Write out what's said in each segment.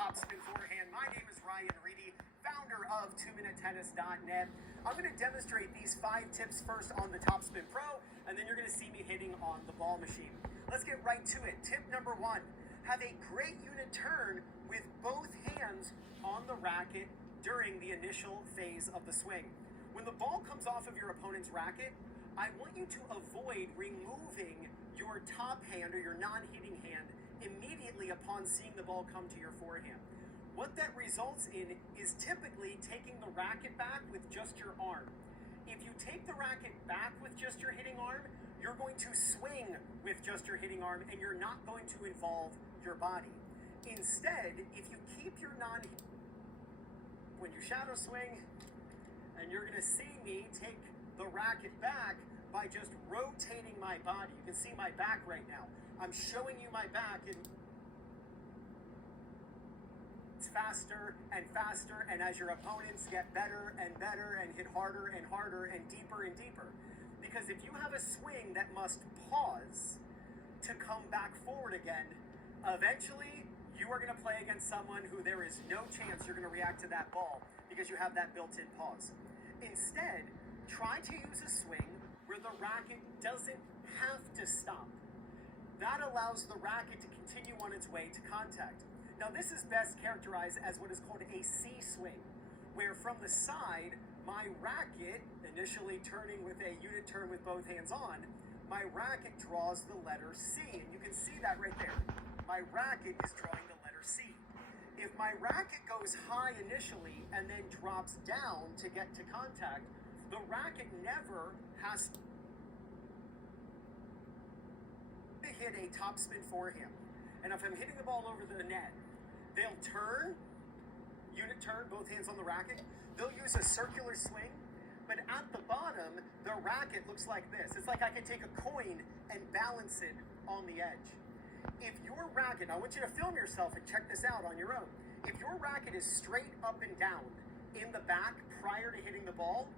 Topspin Forehand. My name is Ryan Reedy, founder of 2minutetennis.net. I'm going to demonstrate these 5 tips first on the Topspin Pro, and then you're going to see me hitting on the ball machine. Let's get right to it. Tip number 1, have a great unit turn with both hands on the racket during the initial phase of the swing. When the ball comes off of your opponent's racket, I want you to avoid removing your top hand or your non-hitting hand immediately upon seeing the ball come to your forehand. What that results in is typically taking the racket back with just your arm. If you take the racket back with just your hitting arm, you're going to swing with just your hitting arm and you're not going to involve your body. Instead, if you keep your when you shadow swing, and you're going to see me take the racket back by just rotating my body. You can see my back right now. I'm showing you my back, and it's faster and faster, and as your opponents get better and better and hit harder and harder and deeper, because if you have a swing that must pause to come back forward again, eventually you are going to play against someone who there is no chance you're going to react to that ball because you have that built-in pause. Instead, try to use a swing where the racket doesn't have to stop. That allows the racket to continue on its way to contact. Now, this is best characterized as what is called a C swing, where from the side, my racket, initially turning with a unit turn with both hands on, my racket draws the letter C, and you can see that right there. My racket is drawing the letter C. If my racket goes high initially and then drops down to get to contact, the racket never has to hit a topspin forehand. And if I'm hitting the ball over the net, they'll turn, unit turn, both hands on the racket. They'll use a circular swing, but at the bottom, the racket looks like this. It's like I could take a coin and balance it on the edge. If your racket, I want you to film yourself and check this out on your own. If your racket is straight up and down in the back prior to hitting the ball,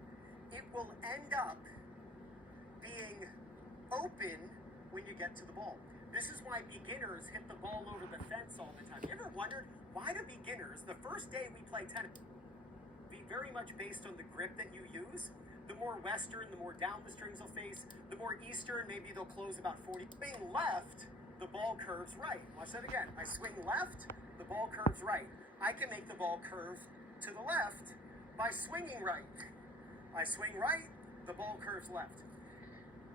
it will end up being open when you get to the ball. This is why beginners hit the ball over the fence all the time. You ever wondered why do beginners, the first day we play tennis, be very much based on the grip that you use? The more Western, the more down the strings will face. The more Eastern, maybe they'll close about 40. Swing left, the ball curves right. Watch that again. I swing left, the ball curves right. I can make the ball curve to the left by swinging right. I swing right, the ball curves left.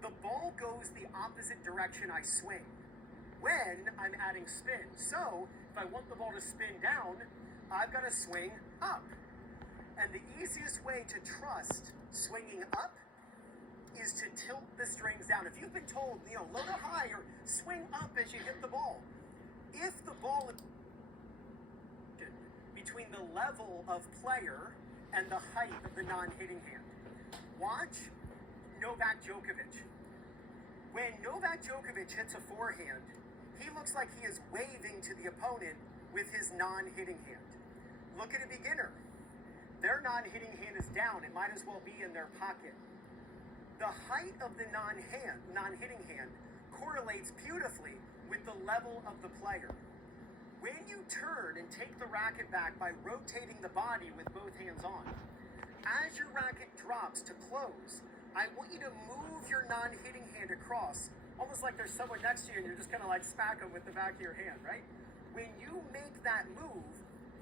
The ball goes the opposite direction I swing when I'm adding spin. So if I want the ball to spin down, I've got to swing up. And the easiest way to trust swinging up is to tilt the strings down. If you've been told, low to high or swing up as you hit the ball, if the ball is between the level of player and the height of the non-hitting hand. Watch Novak Djokovic. When Novak Djokovic hits a forehand, he looks like he is waving to the opponent with his non-hitting hand. Look at a beginner. Their non-hitting hand is down. It might as well be in their pocket. The height of the non-hitting hand correlates beautifully with the level of the player. When you turn and take the racket back by rotating the body with both hands on, as your racket drops to close, I want you to move your non-hitting hand across, almost like there's someone next to you and you're just kind of like smack them with the back of your hand, right? When you make that move,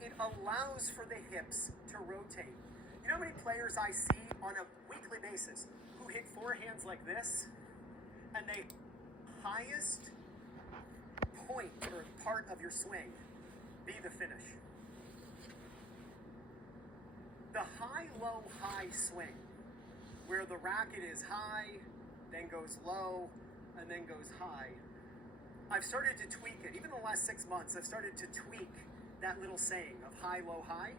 it allows for the hips to rotate. You know how many players I see on a weekly basis who hit forehands like this, and they highest point or part of your swing be the finish. The high-low high swing, where the racket is high, then goes low, and then goes high. I've started to tweak it. Even in the last 6 months, I've started to tweak that little saying of high, low, high.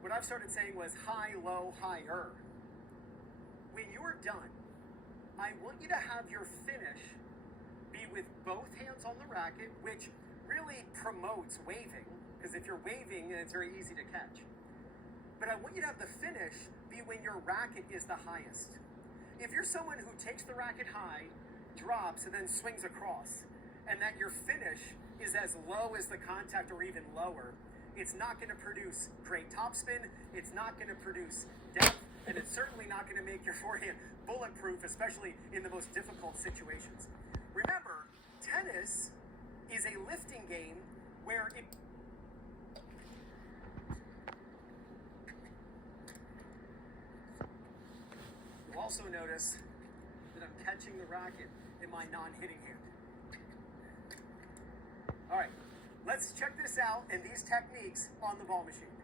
What I've started saying was high, low, higher. When you're done, I want you to have your finish be with both hands on the racket, which really promotes waving, because if you're waving, it's very easy to catch. But I want you to have the finish be when your racket is the highest. If you're someone who takes the racket high, drops, and then swings across, and that your finish is as low as the contact or even lower, it's not going to produce great topspin, it's not going to produce depth, and it's certainly not going to make your forehand bulletproof, especially in the most difficult situations. Remember, tennis is a lifting game where it... You'll also notice that I'm catching the racket in my non-hitting hand. All right, let's check this out and these techniques on the ball machine.